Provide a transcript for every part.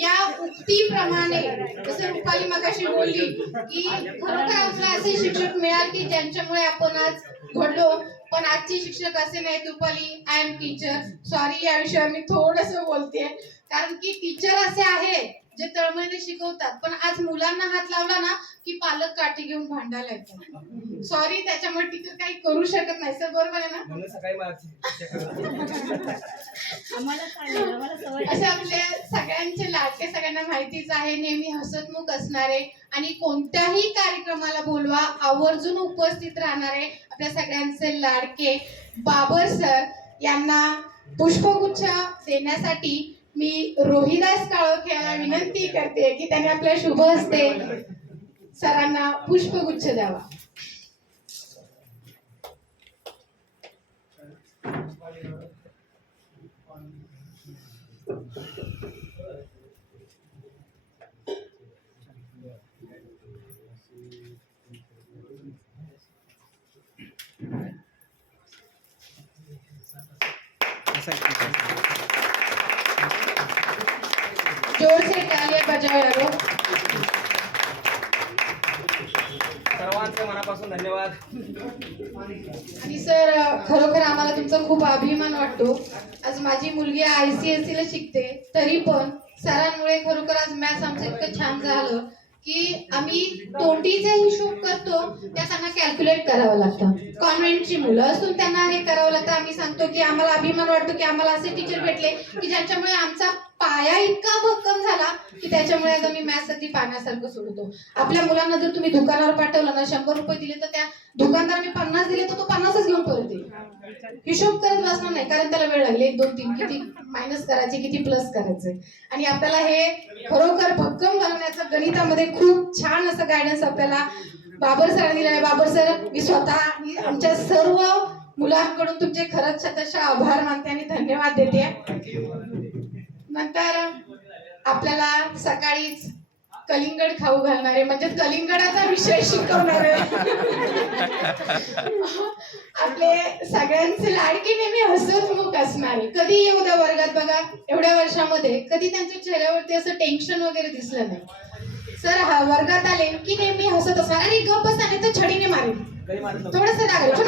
या उक्तीप्रमाणे जसं रुपाली मगाशी बोलली की खरोखर आपल्याला असे शिक्षक मिळाल की ज्यांच्यामुळे आपण आज घडलो, पण आजचे शिक्षक असे नाहीत. Rupali, I am teacher, sorry या विषयावर मी थोडस बोलते, कारण की टीचर असे आहे जे तळमळीने शिकवतात, पण आज मुलांना हात लावला ना की पालक काठी घेऊन भांडायला येतात. सॉरी, त्याच्यामुळे टीचर काही करू शकत नाही. सर बरोबर आहे ना? असे आपले सगळ्यांचे लाडके सगळ्यांना माहितीच आहे, नेहमी हसतमुख असणारे आणि कोणत्याही कार्यक्रमाला बोलवा आवर्जून उपस्थित राहणारे आपल्या सगळ्यांचे लाडके बाबर सर यांना पुष्पगुच्छ देण्यासाठी मी रोहिदास काळोखे यांना विनंती करते की त्यांनी आपल्या शुभ हस्ते सरांना पुष्पगुच्छ द्यावा. जोर से तालियां बजाओ यारो. सर्वांचे मनापासून धन्यवाद. आणि सर खरोखर आम्हाला तुमचा खूप अभिमान वाटतो. आज माझी मुलगी ICSE ला शिकते, तरी पण सरांमुळे खरोखर आज मॅथ्स आमचं इतकं छान झालं की आम्ही तोंडीचा हिशोब करतो त्या त्यांना कॅल्क्युलेट करावं लागतं. कॉन्व्हेंटची मुलं असून त्यांना हे करावं लागतं. आम्ही सांगतो की आम्हाला अभिमान वाटतो की आम्हाला असे टीचर भेटले की ज्यांच्यामुळे आमचा पाया इतका भक्कम झाला की त्याच्यामुळे आज आम्ही मॅथ्स अगदी पाण्यासारखं सोडतो. आपल्या मुलांना जर तुम्ही दुकानावर पाठवलं ना, 100 रुपये दिले तर त्या दुकानदाराने 50 दिले तर तो 50च घेऊन परत येईल. हिशोब करत बसणार नाही, कारण त्याला वेळ लागेल 1 2 3 किती मायनस करायचे किती प्लस करायचे. आणि आपल्याला हे खरोखर भक्कम बनवण्याचं गणितामध्ये खूप छान असं गायडन्स आपल्याला बाबर सरांनी दिलं आहे. बाबर सर, मी स्वतः आमच्या सर्व मुलांकडून तुमचे खरंच शतशः आभार मानते आणि धन्यवाद देते. नंतर आपल्याला सकाळीच कलिंगड खाऊ घालणारे म्हणजे कलिंगडाचा विषय शिकवणारे आपले सगळ्यांचे लाडके नेहमी हसतमुख असणारे. कधी येऊ द्या वर्गात बघा, एवढ्या वर्षामध्ये कधी त्यांच्या चेहऱ्यावरती असं टेन्शन वगैरे दिसलं नाही. सर वर्गात आले की नेहमी हसत असणार आणि गप्प बसणार तर छडीने मारेल, थोडस रागेल पण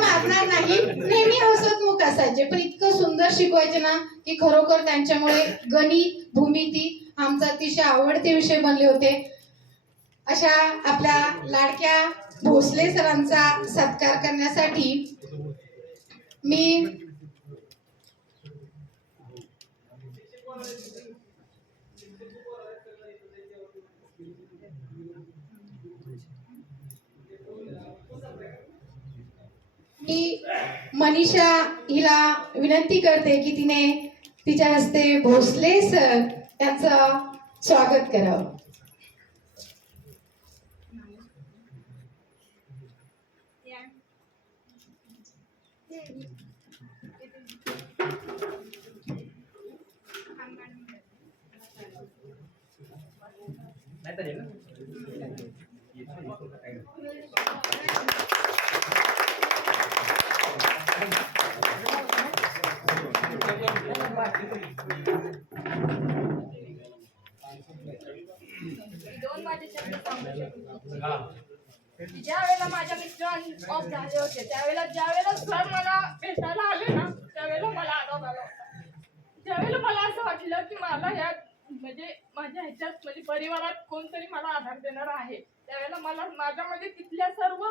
मारणार नाही. नेहमी हसतमुख असायचे, पण इतकं सुंदर शिकवायचे ना की खरोखर त्यांच्यामुळे गणित, भूमिती आमचा अतिशय आवडते विषय बनले होते. अशा आपल्या लाडक्या भोसले सरांचा सत्कार करण्यासाठी मी मनीषा हिला विनंती करते की तिने तिच्या हस्ते भोसले सर यांचं स्वागत करावं. ज्या वेळेला माझ्या मिस्टर ऑफ झाले होते ज्यावेळेला सर मला भेटायला आले ना, त्यावेळेला मला आनंद आला होता. ज्यावेळेला मला असं वाटलं की मला ह्या म्हणजे माझ्या ह्याच्यात म्हणजे परिवारात कोणतरी मला आधार देणार आहे, त्यावेळेला मला माझ्यामध्ये तिथल्या सर्व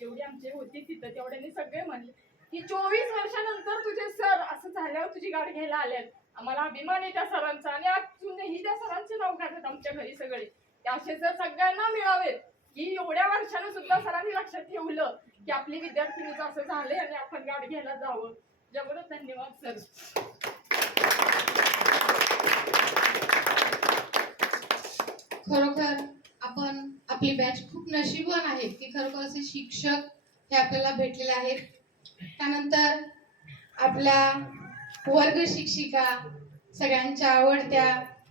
जेवढी आमचे होते तिथं तेवढ्यांनी सगळे म्हणले की 24 वर्षानंतर तुझे सर असं झाल्यावर तुझी गाडी घ्यायला आल्यात. आम्हाला अभिमान आहे त्या सरांचा आणि अजूनही त्या सरांचे नाव काढतात आमच्या घरी सगळे. असे सर सगळ्यांना मिळावेत की एवढ्या वर्षानं सुद्धा सरांनी लक्षात ठेवलं की आपली विद्यार्थिनीचं असं झालंय आणि आपण गाडी घ्यायला जावं. जबरदस्त धन्यवाद सर. खरोखर आपण आपली बॅच खूप नशीबवान आहेत की खरोखर असे शिक्षक हे आपल्याला भेटलेले आहेत. त्यानंतर आपल्या वर्ग शिक्षिका सगळ्यांच्या आवडत्या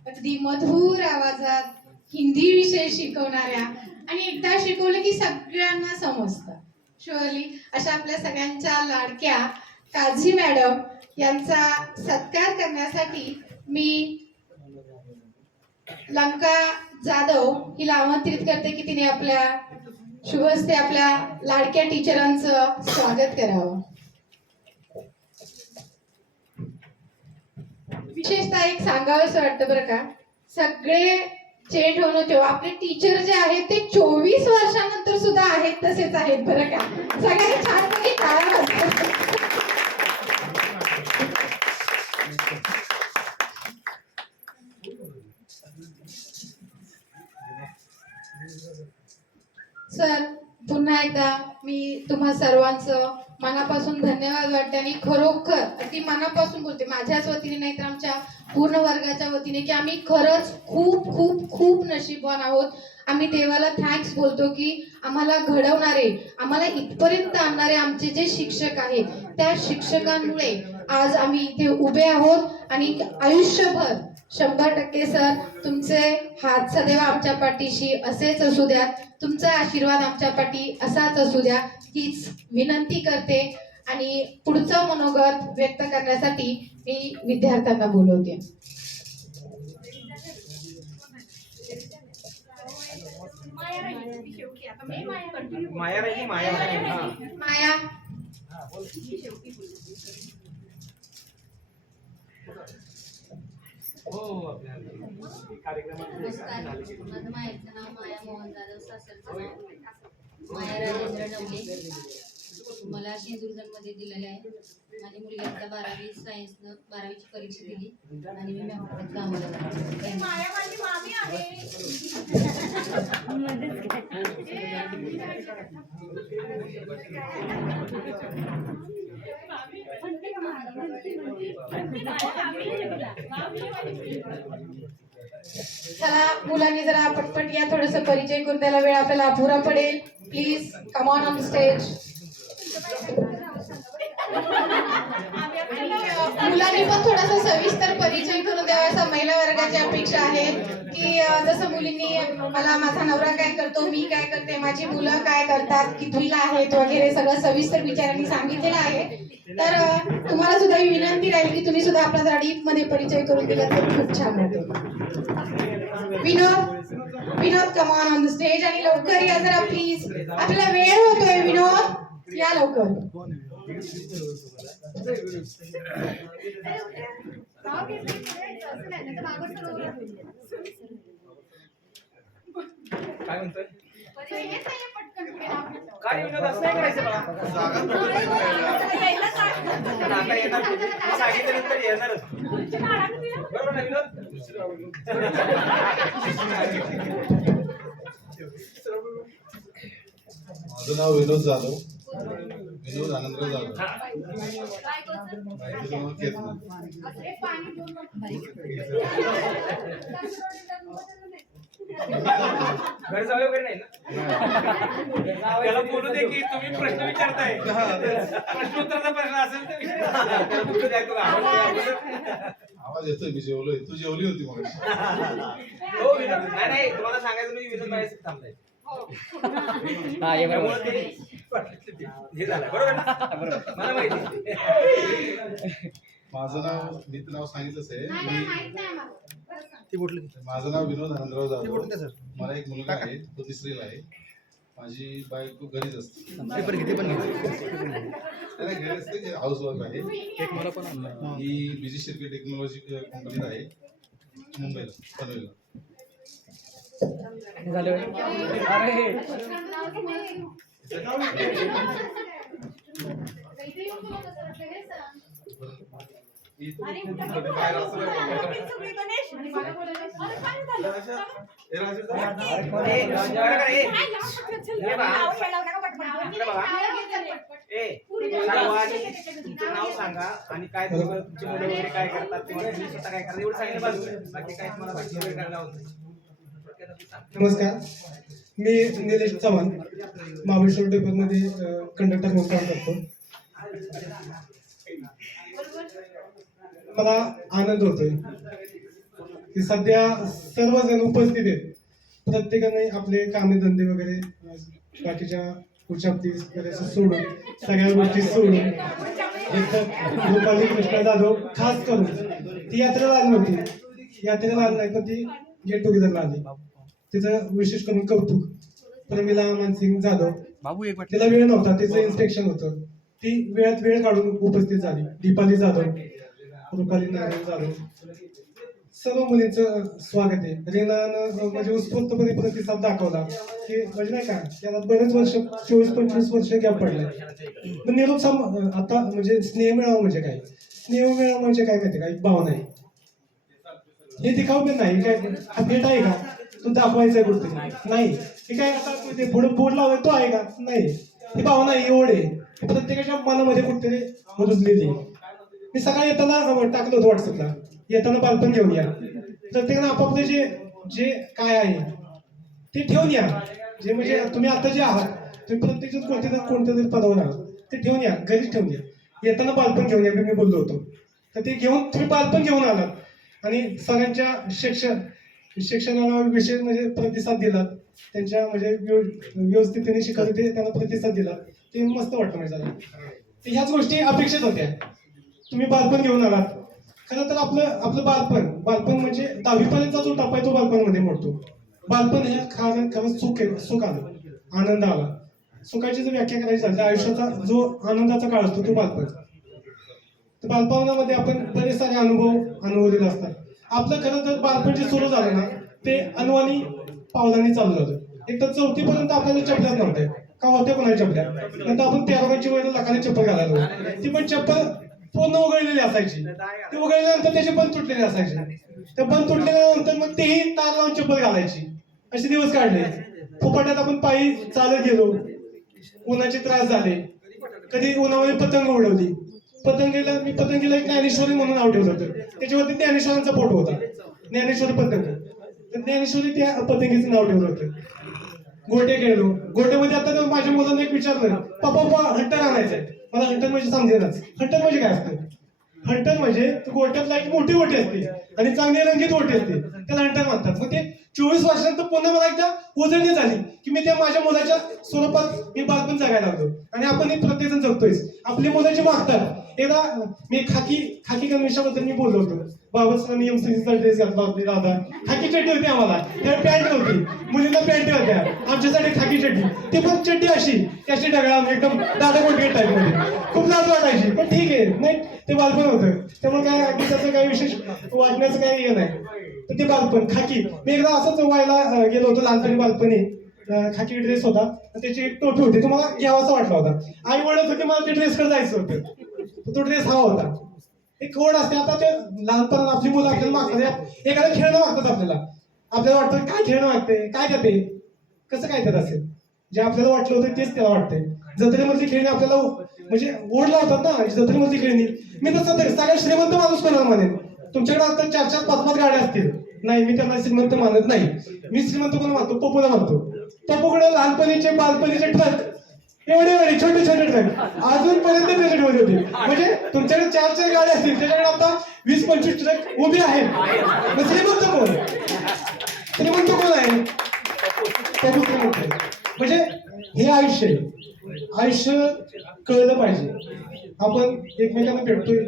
अगदी मधुर आवाजात हिंदी विषय शिकवणाऱ्या आणि एकदा शिकवलं की सगळ्यांना समजतं शुअरली अशा आपल्या सगळ्यांच्या लाडक्या काझी मॅडम यांचा सत्कार करण्यासाठी मी लंका जाधव हिला आमंत्रित करते की तिने आपल्या शुभ हस्ते आपल्या लाडक्या टीचरांचं स्वागत करावं. विशेषतः एक सांगावंसं वाटतं बरं का, सगळे चेंज होणं तेव्हा आपले टीचर जे आहेत ते 24 वर्षानंतर सुद्धा आहेत तसेच आहेत बरं का. सगळ्यांनी छानपैकी टाळ्या वाजवा. सर पुन्हा एकदा मी तुम्हा सर्वांचं मनापासून धन्यवाद वाटते आणि खरोखर अगदी मनापासून बोलते, माझ्याच वतीने नाही तर आमच्या पूर्ण वर्गाच्या वतीने, की आम्ही खरंच खूप खूप खूप नशीबवान आहोत. आम्ही देवाला थँक्स बोलतो की आम्हाला घडवणारे, आम्हाला इथपर्यंत आणणारे आमचे जे शिक्षक आहेत, त्या शिक्षकांमुळे आज आम्ही इथे उभे आहोत आणि आयुष्यभर 100% सर तुमचे हात सदैव आमच्या पाठीशी असेच असू द्या, तुमचा आशीर्वाद आमच्या पाठी असाच असू द्या हीच विनंती करते. आणि पुढचं मनोगत व्यक्त करण्यासाठी मी विद्यार्थ्यांना बोलवते. माया राहिली माया. हा. माया. हो आपल्या कार्यक्रमात नमस्कार, माझं माहेरचं नाव माया मोहन जाधव, सासरचं नाव माया राजेंद्र नवले. मला सिंधुदुर्गमध्ये दिलेलं आहे. माझी मुलगी आता 12वी सायन्सनं 12वीची परीक्षा दिली आणि मी मॅमकडे कामाला लागले. माया माझी मामी आहे. चला मुलांनी जरा पटपट या, थोडस परिचय करून द्यायला वेळ आपल्याला अपुरा पडेल. Please come on the stage. मुलांनी पण थोडासा सविस्तर परिचय करून द्यावा असा महिला वर्गाची अपेक्षा आहे. की जसं मुलींनी मला माझा नवरा काय करतो, मी काय करते, माझी मुलं काय करतात, कितवीला आहेत वगैरे सगळं सविस्तर विचारांनी सांगितलेलं आहे. तर तुम्हाला सुद्धा ही विनंती राहील की तुम्ही सुद्धा आपला जरा डीप मध्ये परिचय करून दिला तर खूप छान वाटेल. विनोद कम ऑन द स्टेज आणि लवकर या जरा प्लीज, आपल्याला वेळ होतोय. विनोद या लवकर. काय म्हणतोय? काय विनोद असं नाही करायचं बाळा. आता येणार सांगितल्यानंतर येणारच. बरोबर ना विनोद? माझं नाव विनोद जाधव, विनोद आनंदराव जाधव. बायकोचं नाव केतन. घर जावे वगैरे नाही ना? त्याला बोलू दे की तुम्ही प्रश्न विचारताय. प्रश्नोत्तराचा प्रश्न असेल तर त्याला बोलू द्या. तुला आवाज येतोय, मी जेवलोय. तू जेवली होती मग. हो विनोद. नाही तुम्हाला सांगायचं मी विनोद माझ्याशी थांबलाय. त्यामुळे ते हे झालं. बरोबर ना? बरोबर मला माहिती. माझं नाव, मी तर नाव सांगितलंच आहे. माझं नाव विनोद आनंदराव जाधव. मला एक मुलगा आहे, तो 3रीला आहे. माझी बायको घरीच असते. नाही, घरी असते की हाऊस वाईफ आहे. ही बिजी शिर्के टेक्नॉलॉजी कंपनीत आहे, मुंबईला, पनवेलला. तुमचं नाव सांगा आणि काय तुमची मुलं वगैरे काय करतात किंवा तुम्ही स्वतः काय करता एवढं सांगितलं बाजूला. बाकी काय तुम्हाला बाकी वगैरे करायला होतं. नमस्कार, मी निलेश चव्हाण, महाबळेश्वर डेपोमध्ये कंडक्टर म्हणून काम करतो. मला आनंद होतोय की सध्या सर्वजण उपस्थित आहेत. प्रत्येकाने आपले कामे धंदे वगैरे बाकीच्या उच्चापती वगैरे सोडून, सगळ्या गोष्टी सोडून, रुपाली कृष्ण जाधव खास करून ती यात्रेला आली नव्हती, यात्रेला आली नाही, पण ती गेट टुगेदरला आली. तिचं विशेष करून कौतुक प्रमिला मानसिंग जाधव, तिला वेळ नव्हता, तिचं इन्स्पेक्शन होतं, ती वेळात वेळ काढून उपस्थित झाली. दीपाली जाधव, रुपाली नारायण जाधव, सर्व मुलींचं स्वागत आहे. रीनानं म्हणजे उत्स्फूर्तपणे प्रतिसाद दाखवला की म्हणजे नाही का त्याला बरेच वर्ष 24-25 वर्ष गॅप पडलाय. पण निरोप आता म्हणजे स्नेह मिळावा म्हणजे काय, स्नेह मिळावा म्हणजे काय माहिती का, एक भावना आहे. हे दिखाव पण नाही काय, हा भेट आहे का, तू दाखवायचा गोष्टी नाही, हे काय आता ते पुढे बोर्ड लावलाय तो आहे का, नाही. ही भावना आहे, ओढ आहे, प्रत्येकाच्या मनामध्ये कुठेतरी रुजलेली. मी सकाळी येताना टाकलं होतं व्हॉट्सअपला, येताना बालपण घेऊन या. प्रत्येकानं आपापलं जे जे काय आहे ते ठेवून या. जे म्हणजे तुम्ही आता जे आहात, तुम्ही प्रत्येक जण कोणत्या तरी पदावर आहात ते ठेवून या, घरीच ठेवून या. येताना बालपण घेऊन या, मी बोललो होतो. तर ते घेऊन तुम्ही बालपण घेऊन आलात आणि सगळ्यांच्या शिक्षणाला विशेष म्हणजे प्रतिसाद दिलात. त्यांच्या म्हणजे व्यवस्थितीने शिकवलं ते त्यांना प्रतिसाद दिला, ते मस्त वाटलं म्हणजे झालं. तर ह्याच गोष्टी अपेक्षित होत्या. तुम्ही बालपण घेऊन आलात. खरं तर आपलं बालपण म्हणजे 10वी पर्यंतचा जो टप्पा आहे तो बालपणामध्ये मोडतो. बालपण हे खरं सुख आलं, आनंद आला. सुखाची जर व्याख्या करायची झाली तर आयुष्याचा जो आनंदाचा काळ असतो तो बालपण. तर बालपणामध्ये आपण बरेच सारे अनुभवलेले असतात. आपलं खरं तर बालपण जे सुरू झालं ना ते अनुवानी पावलांनी चालू झालं. एक तर 4थी पर्यंत आपल्याला चपल्याच नव्हत्या, का होत्या कोणाच्या चपल्या, नंतर आपण 13वीची वयाला लाखाने चप्पल घालायला. ती पण चप्पल पूर्ण उघडलेली असायची. ती उघडल्यानंतर त्याची बंद तुटलेली असायची. त्या बंद तुटल्यानंतर मग तेही तार लावून चप्पल घालायची. असे दिवस काढले. फुपाट्यात आपण पायी चालत गेलो, उन्हाचे त्रास झाले, कधी उन्हामध्ये पतंग उडवली. मी पतंगीला एक ज्ञानेश्वरी म्हणून नाव ठेवलं होतं. त्याच्यावरती ज्ञानेश्वरांचा फोटो होता, ज्ञानेश्वरी पतंग. तर ज्ञानेश्वरी त्या पतंगीचं नाव ठेवलं होतं. गोटे खेळलो. गोट्यामध्ये आता माझ्या मुलांना एक विचारलं, पप्पा हंटर आणायचंय. मला हंटर म्हणजे समजेनाच. हंटर म्हणजे काय असतं? हंटर म्हणजे गोट्यातला एक मोठी गोटी असते आणि चांगली रंगीत गोटी असते, त्याला हंटर म्हणतात. मग ते 24 वर्षानंतर पुन्हा मला एकदा उजळणी झाली की मी त्या माझ्या मुलाच्या स्वरूपात मी बालपण जगायला लागलो. आणि आपण हे प्रत्येक जण जगतोय. आपली मुलं जी मागतात. एकदा मी खाकी गणवेशाबद्दल मी बोललो होतो. बाबासाहेबांनी एमसीसीचा ड्रेस घातला होता दादा. खाकी चड्डी होती आम्हाला, त्यावेळी पॅन्ट होती, मुलींना पॅन्ट होत्या, आमच्यासाठी खाकी चड्डी. ती पण चड्डी अशी त्याची ढगाळ एकदम दादा कोणते टाईप मध्ये, खूप लाज वाटायची. पण ठीक आहे, नाही ते बालपण होतं, त्यामुळे काय अगदी त्याचं काही विशेष वाटण्याचं काही हे नाही. तर ते बालपण खाकी. मी एकदा असंच व्हायला गेलो होतो लहानपणी. बालपणी खाकी ड्रेस होता, त्याची एक टोपी होती, तो मला घ्यावासा वाटला होता. आई म्हणत होती मला ते ड्रेसकडे जायचं होतं, तो ड्रेस हवा होता. एक ओढ असते. आता ते लहानपणात आपली मुलं आपल्याला मागतात, एखादं खेळणं मागतात आपल्याला वाटतं काय खेळणं मागते, काय का ते कसं काय त्यात असेल. जे आपल्याला वाटलं होतं तेच त्याला वाटतंय. जत्रेमधली खेळणी आपल्याला म्हणजे ओढ लावतात ना, जत्रेमधली खेळणी. मी तसं सगळ्यात श्रीमंत माणूस कोणाला मानेन. तुमच्याकडे आता 4-4, 5-5 गाड्या असतील, नाही मी त्यांना श्रीमंत मानत नाही. मी श्रीमंत कोण मानतो? पप्पूला मानतो. पप्पूकडे लहानपणीचे बालपणीचे ट्रक, एवढे छोटे ट्रक अजूनपर्यंत त्याच्याकडे होते. म्हणजे तुमच्याकडे 4-4 गाड्या असतील, त्याच्याकडे आता 20-25 ट्रक उभे आहेत. मग श्रीमंत कोण? श्रीमंत कोण आहे? पप्पू श्रीमंत आहे. म्हणजे हे आयुष्य कळलं पाहिजे. आपण एकमेकांना भेटतोय,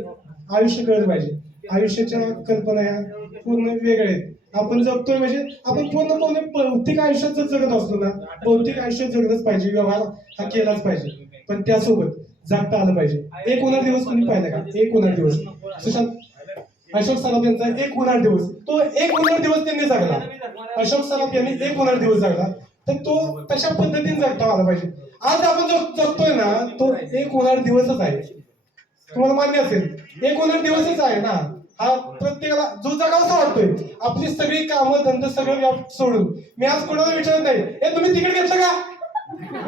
आयुष्य कळलं पाहिजे. आयुष्याच्या कल्पना या पूर्ण वेगळ्या आहेत. आपण जगतोय म्हणजे आपण पूर्णपणे भौतिक आयुष्यात जर जगत असलो ना, भौतिक आयुष्यात जगलंच पाहिजे, व्यवहार हा केलाच पाहिजे, पण त्यासोबत जगता आलं पाहिजे. एक उन्हाळ दिवस तुम्ही पाहिला का? एक उन्हाळ दिवस अशोक सराफ यांचा एक उन्हाळ दिवस, तो एक उन्हाळ दिवस त्यांनी जगला. अशोक सराफ यांनी एक उन्हाळ दिवस जगला, तर तो तशा पद्धतीने जगता आला पाहिजे. आज आपण जो जगतोय ना तो एक उन्हाळ दिवसच आहे. तुम्हाला मान्य असेल, एक उन्हाळ दिवसच आहे ना. हा प्रत्येकाला जो जगावसा वाटतोय. आपली सगळी कामं धंदे सगळं सोडून मी आज कोणाला विचारत नाही, हे तुम्ही तिकीट घेतलं का,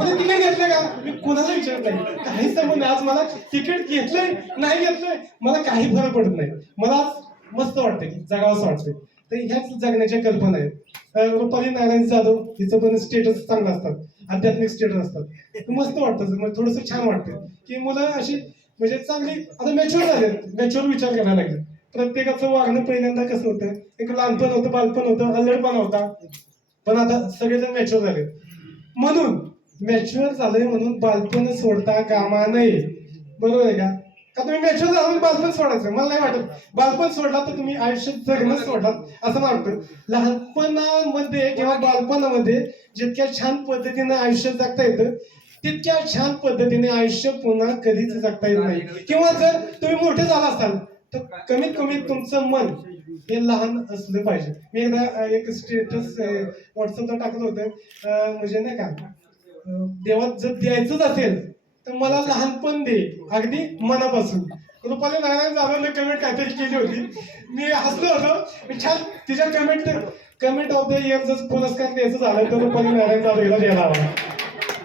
तिकीट घेतलं का, मी कोणाला विचारत नाही. काही संबंध नाही. आज मला तिकीट घेतलंय नाही घेतलंय मला काही फरक पडत नाही. मला आज मस्त वाटतंय की जगावंसं वाटतंय. तर ह्याच जगण्याच्या कल्पना आहेत. रुपाली नारायण जाधव हिचं पण स्टेटस चांगलं असतात, आध्यात्मिक स्टेटस असतात. मस्त वाटतं, थोडंसं छान वाटतं की मुलं अशी म्हणजे चांगली आता मॅच्युअर झाले, मॅच्युअर विचार करायला लागले. प्रत्येकाचं वागणं पहिल्यांदा कसं होतं, एक लहानपण होतं, बालपण होतं, अल्लडपण होता, पण आता सगळेजण मॅच्युअर झाले. म्हणून मॅच्युअर झालंय म्हणून बालपण सोडता कामा नये. बरोबर आहे का? का तुम्ही मॅच्युअर झाला बालपण सोडायचं मला नाही वाटत. बालपण सोडला तर तुम्ही आयुष्यात जगणं सोडलात असं मला वाटतं. लहानपणामध्ये किंवा बालपणामध्ये जितक्या छान पद्धतीनं आयुष्य जगता येतं तितक्या छान पद्धतीने आयुष्य पुन्हा कधीच जगता येत नाही. किंवा जर तुम्ही मोठे झाला असाल तर कमीत कमी तुमचं मन हे लहान असलं पाहिजे. मी एकदा एक स्टेटस व्हॉट्सअपला टाकलं होतं म्हणजे नाही का देवात जर द्यायचंच असेल तर मला लहानपण दे अगदी मनापासून. रुपाली नारायण जाधवने कमेंट काहीतरी केली होती. मी हसलो होतो छान. तिच्या कमेंट ऑफ द इयर जर पुरस्कार द्यायचं झालं तर रुपाली नारायण जाधवला द्यायला हवा.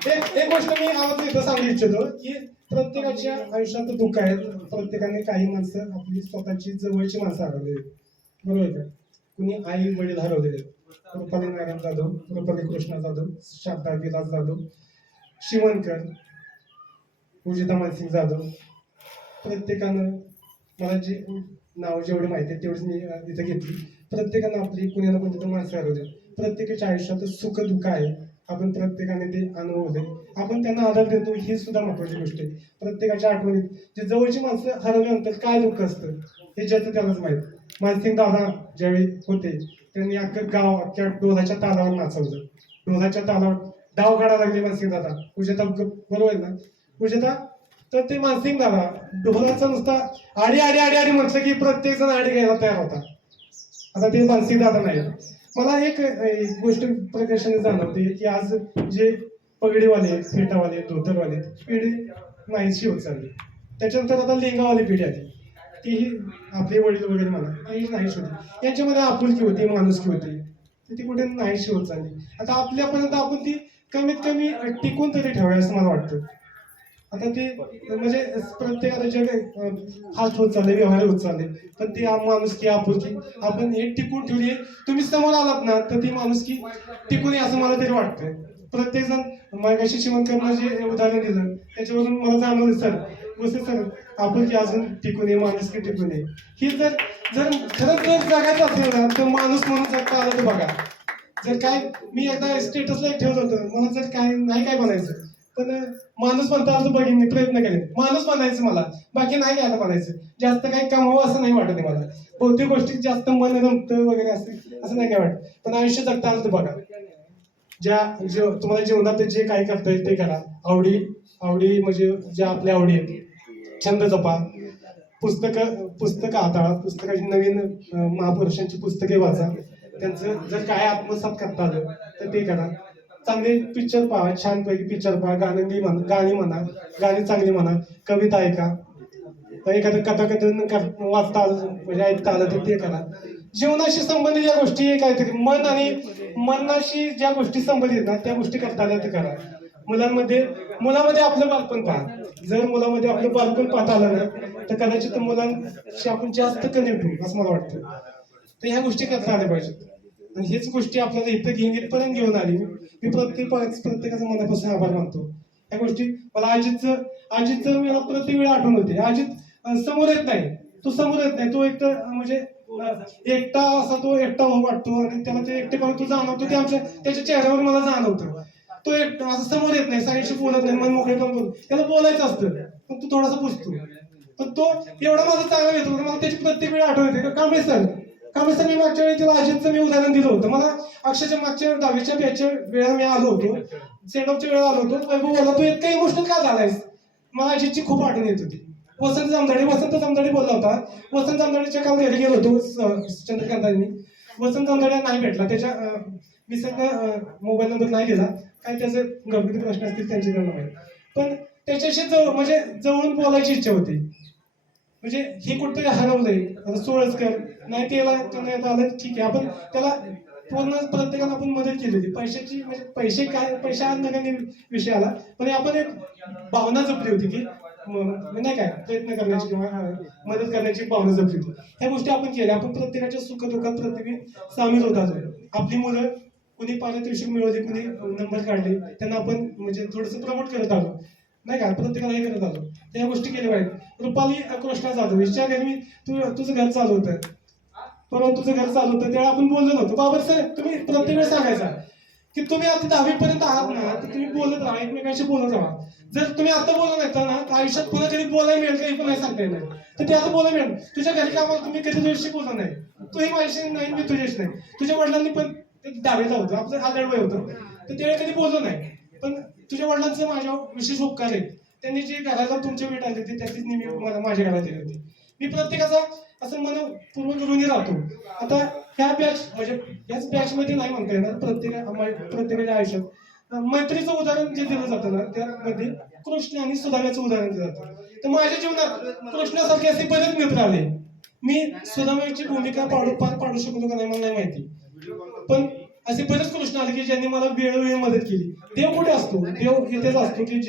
एक गोष्ट मी आवाज इथं सांगू इच्छितो की प्रत्येकाच्या आयुष्यात दुःख आहे. प्रत्येकाने काही माणसं आपली स्वतःची जवळची माणसं हरवलेली बरोबर का. कुणी आई वडील हरवलेले. रुपाली नारायण जाधव, रुपाली कृष्णा जाधव, शारदा विलास जाधव, शिवणकर, पूजिता मानसिंग जाधव. प्रत्येकानं मला जे नाव जेवढे माहिती आहे तेवढीच मी इथं घेतली. प्रत्येकानं आपली कुणी ना कोणती माणसं हरवली. प्रत्येकाच्या आयुष्यात सुख दुःख आहे. आपण प्रत्येकाने ते अनुभवले. आपण त्यांना आदर देतो ही सुद्धा महत्वाची गोष्ट आहे. प्रत्येकाच्या आठवणीत जे जवळची माणसं हरवल्यानंतर काय दुःख असतं हे ज्याचं त्यालाच माहित. मानसिंग दादा ज्यावेळी होते त्यांनी अख्खं गाव अख्ख्या ढोलाच्या तालावर नाचवलं. ढोलाच्या तालावर डाव काढायला लागले मानसिंग दादा. पूजेता बरोबर आहे ना पूजेता. तर ते मानसिंग दादा ढोलाचा नुसता आडी आडी आडी आडी म्हटलं की प्रत्येक जण आडी घ्यायला तयार होता. आता ते मानसिंग दादा नाही. मला एक गोष्ट प्रकर्षाने जाणवते की आज जे पगडीवाले फेटावाले धोतरवाले पिढी नाहीशी होत चालली. त्याच्यानंतर आता लेंगावाली पिढी आली तीही आपले वडील वगैरे म्हणा तीही नाहीशी होती. यांच्यामध्ये आपुलकी होती माणुसकी होती ती कुठे नाहीशी होत चालली. आता आपल्यापर्यंत आपण ती कमीत कमी टिकून तरी ठेवावी असं मला वाटतं. आता ते म्हणजे प्रत्येकाला जग फास्ट होत चालले व्यवहार होत चालले पण ती माणुसकी आपुलकी आपण हे टिकून ठेवली. तुम्ही समोर आलात ना तर ती माणुसकी टिकून असं मला तरी वाटतंय. प्रत्येक जण मागाशी शिवणकरनं जे उदाहरण दिलं त्याच्यावरून मला जाणवलं सर आपुलकी अजून टिकून ये माणुसकी टिकून ये. ही जर खरंच जर जगायचं असेल ना तर माणूस म्हणून जगता आलं तर बघा. जर काय मी एकदा स्टेटसला एक ठेवलं होतं मला जर काय नाही काय बनायचं पण माणूस म्हणता आलं तर बघीन मी प्रयत्न करेन. माणूस बनायचं मला बाकी नाही घ्यायला बनायचं. जास्त काही कमावं असं नाही वाटत मला. बहुतेक गोष्टीत जास्त मन रमतं वगैरे असं नाही काय वाटत. पण आयुष्य जगता आलं तर बघा. तुम्हाला जीवनात जे काही करता येईल ते करा. आवडी म्हणजे ज्या आपल्या आवडी आहेत छंद जपा. पुस्तकं हाताळा. पुस्तकाची नवीन महापुरुषांची पुस्तके वाचा. त्यांचं जर काय आत्मसात करता आलं तर ते करा. चांगले पिक्चर पहा. छानपैकी पिक्चर पहा. गाणी म्हणा. गाणी चांगली म्हणा. कविता ऐका. एखादं कथाकथन वाचता आलं म्हणजे ऐकता आलं तर ते करा. जीवनाशी संबंधित ज्या गोष्टी काहीतरी मन आणि मनाशी ज्या गोष्टी संबंधित ना त्या गोष्टी करता आल्या तर करा. मुलामध्ये आपलं बालपण पहा. जर मुलामध्ये आपलं बालपण पाहता आलं ना तर कदाचित मुलांशी आपण जास्त कनेक्ट होऊ असं मला वाटतं. तर ह्या गोष्टी करता आल्या पाहिजेत. आणि हेच गोष्टी आपल्याला इथपर्यंत घेऊन आली. मी प्रत्येकाचा मनापासून आभार मानतो. या गोष्टी मला अजितचं मला प्रत्येक वेळा आठवण होते. अजित समोर येत नाही. तो समोर येत नाही. तो एक तर म्हणजे एकटा वाटतो आणि त्याला ते एकटेपणा तो जाणवतो. ते त्याच्या चेहऱ्यावर मला जाणवतं. तो एक असं समोर येत नाही. साईडशी बोलत नाही. मन मोकळे पण बोलतो. त्याला बोलायचं असतं पण तो थोडासा पुसतो. पण तो एवढा माझा चांगला येतो मला त्याची प्रत्येक वेळा आठवण येते. कांबळे सर मी मागच्या वेळी त्याला अजितचं मी उदाहरण दिलं होतं. मला अक्षरशः मागच्या 10वीच्या बॅचच्या वेळा मी आलो होतो. सेंडऑफच्या वेळा आलो होतो. वैभव बोलला तू इतका इमोशनल का झालायस. मला अजितची खूप आठवण येत होती. वसंत जामदाडे बोलला होता. वसंत जामदाडेच्या काल घरी गेलो होतो चंद्रकांतांनी. वसंत जामदाडे नाही भेटला. त्याच्या मी सगळं मोबाईल नंबर नाही दिला. काय त्याचे गंभीर प्रश्न असतील त्यांच्याकडे माहिती. पण त्याच्याशी जवळून बोलायची इच्छा होती. म्हणजे हे कुठतरी हरवलंय. सोळसकर नाही त्याला आलं ठीक आहे. आपण त्याला पूर्ण प्रत्येकाला आपण मदत केलेली. पैशाची म्हणजे पैसा नका विषय आला पण आपण एक भावना जपली होती की नाही काय प्रयत्न करण्याची किंवा मदत करण्याची भावना जपली होती. ह्या गोष्टी आपण केल्या. आपण प्रत्येकाच्या सुखदुःखात प्रत्येकी सामील होत आलो. आपली मुलं कुणी पारितोषिक मिळवली कुणी नंबर काढले त्यांना आपण म्हणजे थोडंसं प्रमोट करत आलो नाही का. प्रत्येकाला हे करत आलो. त्या गोष्टी केल्या पाहिजे. रुपाली कृष्णा जाधव हिच्या घरी मी तुझं घर चालू होतं. परवा तुझं घर चालू होतं त्यावेळेला आपण बोललो नव्हतो. बाबर सर तुम्ही प्रत्येक वेळेस सांगायचा की तुम्ही आता 10वी पर्यंत आहात ना, तर तुम्ही बोलत राहा, एकमेकांशी बोलत राहा. जर तुम्ही आता बोलत नाही ना, तर आयुष्यात पुन्हा कधी बोलायला मिळेल काही पण नाही सांगता येणार. तर ते आता बोलायला मिळेल. तुझ्या घरी कामाला तुम्ही कधी तुझ्याशी बोलला नाही, तूही माझ्याशी नाही, मी तुझ्याशी नाही. तुझ्या वडिलांनी पण 10वीला होतं, आपलं आदळ वय होतं, तर त्यावेळी कधी बोललो नाही. पण तुझ्या वडिलांचं माझ्यावर विशेष उपकार आहे. त्यांनी जे घराला तुमच्या भेट आली होती त्याचीच नेहमी मला माझ्या घरात दिली होती. मी प्रत्येकाचा असं मनपूर्वक ऋणी राहतो. आता ह्या बॅच म्हणजे याच बॅच मध्ये नाही म्हणता येणार, प्रत्येकाच्या आयुष्यात मैत्रीचं उदाहरण जे दिलं जातं ना, त्यामध्ये कृष्ण आणि सुदाम्याचं उदाहरण दिलं जातं. तर माझ्या जीवनात कृष्णासारखे असे बरेच मित्र आले. मी सुदाम्याची भूमिका पार पाडू शकलो का नाही मला नाही माहिती, पण असे बरेच कृष्ण आले की ज्यांनी मला वेळोवेळी मदत केली. देव कुठे असतो? देव इथेच असतो की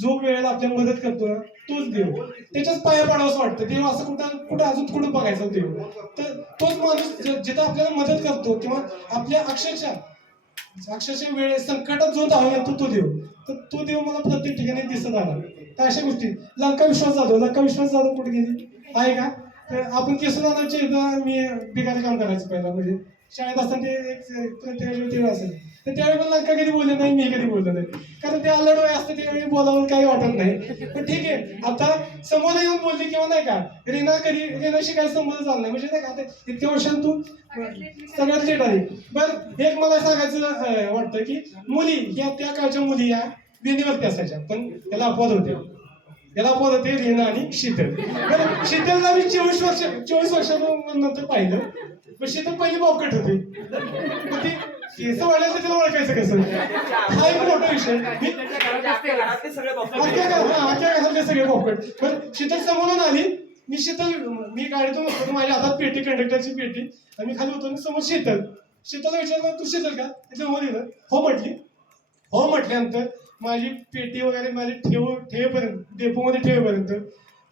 जो वेळेला आपल्याला मदत करतो ना, तोच देव. त्याच्याच पाया पाडावंच वाटतं. देव असं कुठं अजून कुठं बघायचं देव? तर तोच माणूस जिथं आपल्याला मदत करतो किंवा आपल्या अक्षरशः वेळ संकटात जो धावून येतो तो देव. तर तो देव मला प्रत्येक ठिकाणी दिसत आला. तर अशा गोष्टी लंका विश्वास जाधव कुठे गेली आहे का? तर आपण केसरनाथांच्या इथं मी बिगारी काम करायचं पहिला, म्हणजे शाळेत असताना ते एक प्रत्येक असेल. तर त्यावेळी पण लंका कधी बोलले नाही, मी कधी बोललो नाही, कारण ते आलड वय असतं त्यावेळी बोलावं काही वाटत नाही. पण ठीक आहे, आता समोर येऊन बोलली किंवा नाही का, रीनाशी काही संबंध झाला नाही, म्हणजे नाही का आता इतक्या वर्षात तू सगळ्यात लेट आली. बरं, एक मला सांगायचं वाटतं की मुली ह्या त्या काळच्या मुली या वेणीवरती असायच्या, पण त्याला अपवाद होते रीना आणि शीतल. बरं, शीतलला मी 24 वर्षानंतर पाहिलं, पण शीतल पहिली बॉकेट होती. पण ती केस वाढायला तिला ओळखायचं कसं, हा एक मोठा विषय. आख्या घरातले सगळे बॉकेट. पण शीतल समोरून आली, मी गाडीतून होतो, माझ्या हातात पेटी, कंडक्टरची पेटी, आणि मी खाली होतो, समोर शीतलला विचारलं, तू शीतल का? तिथे हो दिलं, हो म्हटल्यानंतर माझी पेटी वगैरे माझी ठेवेपर्यंत, डेपोमध्ये ठेवेपर्यंत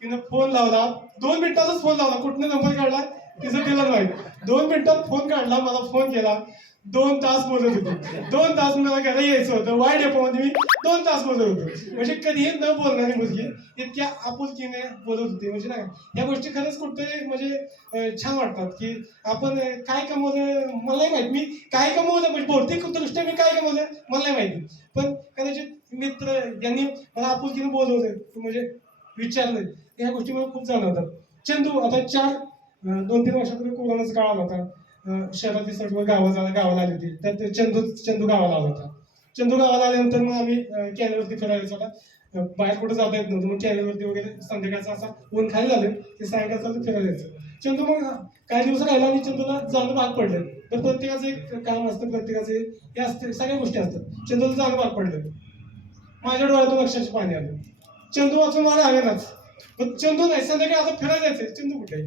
तिनं फोन लावला. 2 मिनिटातच फोन लावला. कुठनं नंबर काढला तिचं तिला माहित. 2 मिनिटात फोन काढला, मला फोन केला. 2 तास बोलत होतो. 2 तास मला घरी यायचं होतं. वाय डेपोमध्ये मी 2 तास बोलत होतो. म्हणजे कधीही न बोलणारी मुलगी इतक्या आपुलकीने बोलत होती. म्हणजे नाही, ह्या गोष्टी खरंच कुठतरी म्हणजे छान वाटतात की आपण काय कमवलं मलाही माहित. मी काय कमवलं म्हणजे भौतिकदृष्ट्या मी काय कमवलं मला नाही माहिती, पण कदाचित मित्र यांनी मला आपुलकीने बोलवलं, म्हणजे विचारलं, ह्या गोष्टी मला खूप जाणवतात. चंदू आता 2-3 वर्षापूर्वी कोरोनाचा काळ आला होता. शहरातील सर्व गावाला आली होती. त्यात चंदू गावाला आला होता. चंदू गावाला आल्यानंतर मग आम्ही कॅनलवरती फिरायला होता. बाहेर कुठं जाता येत नव्हतं, मग कॅनलवरती वगैरे संध्याकाळचा असा ऊन खाली झालं की सायंकाळचा फिरायला यायचं. चंदू मग काही दिवस राहिला आणि चंदूला जाणं भाग पडलं. तर प्रत्येकाचं एक काम असतं, प्रत्येकाचे हे असते, सगळ्या गोष्टी असतात. चंदूला जाणं भाग पडलं. माझ्या डोळ्यातून अक्षरशः पाणी आलं. चंदू वाचून मला आलेलाच, पण चंदू नाही. संध्याकाळी आता फिरायला जायचंय, चंदू कुठे?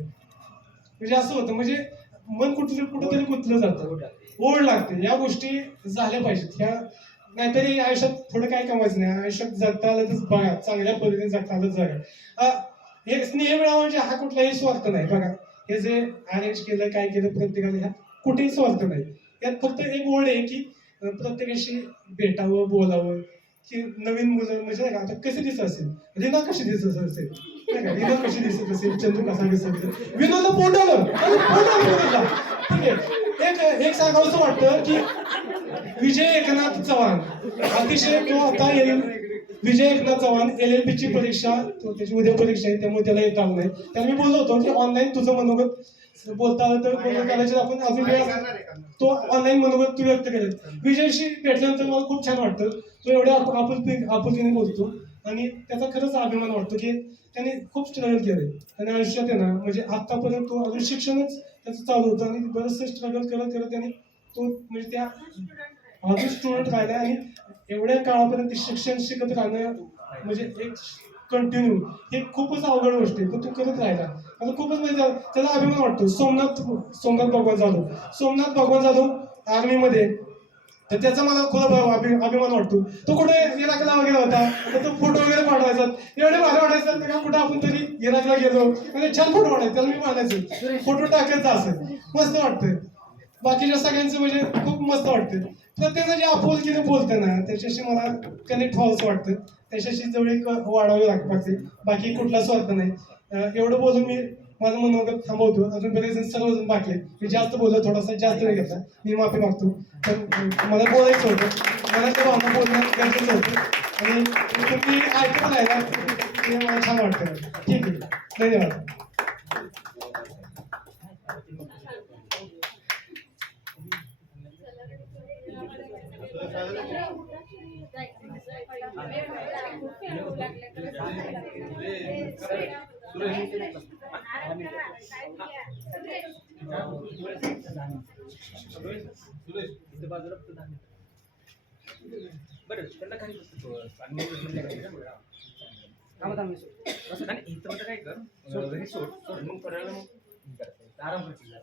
म्हणजे असं होतं, म्हणजे मन कुठंतरी गुंतलं जातं, ओढ लागते. या गोष्टी झाल्या पाहिजेत. ह्या नाहीतरी आयुष्यात थोडं काय कमायचं नाही. आयुष्यात जगता आलं तर बघा, चांगल्या पद्धतीने जगता आलं जगा. हे स्नेह मिळावा म्हणजे हा कुठलाही स्वार्थ नाही. बघा, हे जे अरेंज केलं, काय केलं, प्रत्येकाने ह्या कुठेही स्वार्थ नाही. यात फक्त एक ओढ आहे की प्रत्येकाशी भेटावं, बोलावं, की नवीन मुलं म्हणजे नाही का, आता कसे दिसत असेल, रीना कशी दिसत असेल, नाही का, रीना कशी दिसत असेल, चंदू कसा दिसत असेल, विनोदला पोट आलं. ठीक आहे, एक सांगावंसं वाटतं की विजय एकनाथ चव्हाण अतिशय तो आता विजय एकनाथ चव्हाण LLB ची परीक्षा, त्याची उद्या परीक्षा आहे, त्यामुळे त्याला येत आलं नाही. त्याला मी बोललो होतो की ऑनलाईन तुझं मनोगत बोलता आलं तर कदाचित आपण अजून वेळ तो ऑनलाईन मनोगत तू व्यक्त केलं. विजयशी भेटल्यानंतर मला खूप छान वाटतं. तो एवढ्या आपुलकीने बोलतो आणि त्याचा खरंच अभिमान वाटतो की त्याने खूप स्ट्रगल केलंय. आणि आयुष्यात आहे ना, म्हणजे आतापर्यंत तो अजून शिक्षणच त्याचं चालू होतं आणि बरंचसं स्ट्रगल करत त्याने तो म्हणजे त्या अजून स्टुडंट राहिला आणि एवढ्या काळापर्यंत शिक्षण शिकत राहणं म्हणजे एक कंटिन्यू हे खूपच अवघड गोष्ट आहे. पण तो करत राहिला. आता खूपच म्हणजे त्याला अभिमान वाटतो. सोमनाथ भगवान जाधव आर्मीमध्ये, तर त्याचा मला खूप अभिमान वाटतो. तो कुठे इराकला वगैरे होता, तर तो फोटो वगैरे पाठवायचा, एवढे भारी वाटायचं का कुठं आपण तरी इराकला गेलो, म्हणजे छान फोटो वाटायचे. त्याला मी म्हणायचं फोटो टाकायचा असेल, मस्त वाटतं. बाकीच्या सगळ्यांचं म्हणजे खूप मस्त वाटतं. प्रत्येकजण जे आपुलकीने बोलतं ना, त्याच्याशी मला कनेक्ट व्हावंसं वाटतं, त्याच्याशी जवळ वाढावी लागते. बाकी कुठला स्वार्थ नाही. एवढं बोलून मी माझं म्हणणं वगैरे थांबवतो. अजून बरेच जण सर्वजण बाकी आहेत. मी जास्त बोललो, थोडासा जास्त वेळ घेतला, मी माफी मागतो. तर मला बोलायचं होतं, मला त्या भावना बोलणं गरजेचं होतं आणि तुम्ही ऐकत राहिला ते मला छान वाटतं. ठीक आहे, धन्यवाद. बरं त्यांना काही असं काय इथं काय कर सोड मग करायला मग आराम करतील.